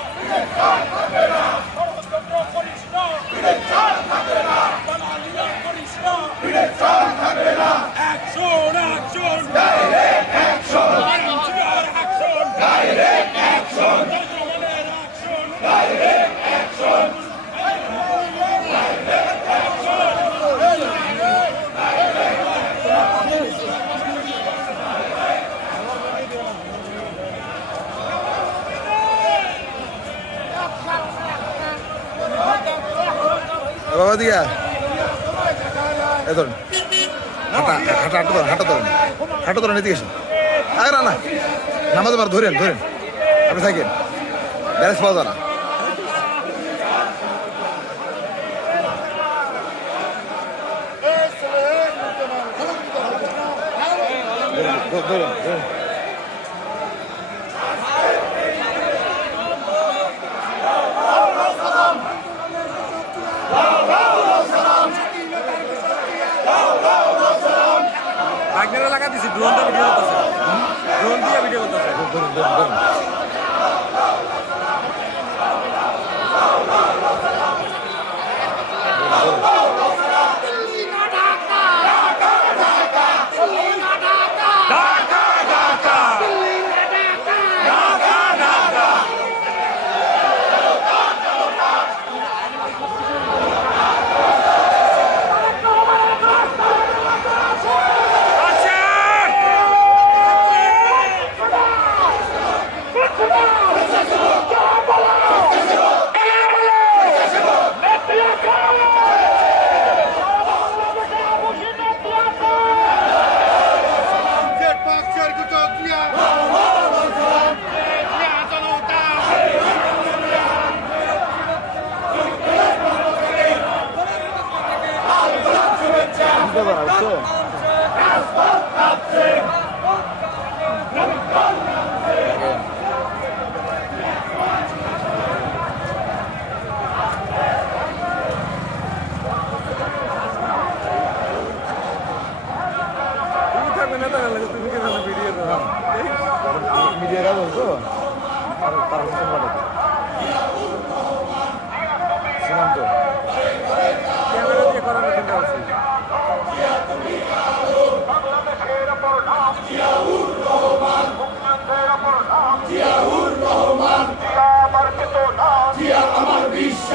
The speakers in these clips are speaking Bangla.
America! এদিকে আয়। এ ধরুন। হাঁটা হাঁটা হাঁটা ধরুন হাঁটা ধরুন। হাঁটা ধরুন এদিকে আগে না নামাজ মার ধরেন ধরেন আপনি থাকেন। ব্যালেন্স পাওয়া যায় না। ধরুন, ধরুন ধরুন ভাগ্নেরা লাগা দিছি ড্রোন দিয়ে ভিডিও করতেছে। ড্রোন দিয়ে ভিডিও করতেছে। বুঝতে পারা বুঝছ তুমি থাকবে না তাহলে তুমি কেন ভিডিও দাও মিডিয়া কাজ হতো আর তার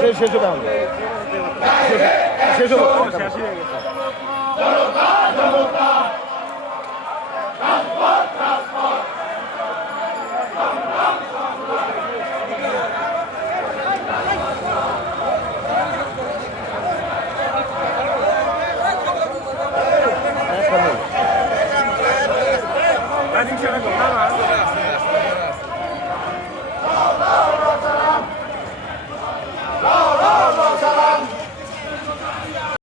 শেষ হবে শেষ রানিং সেটা না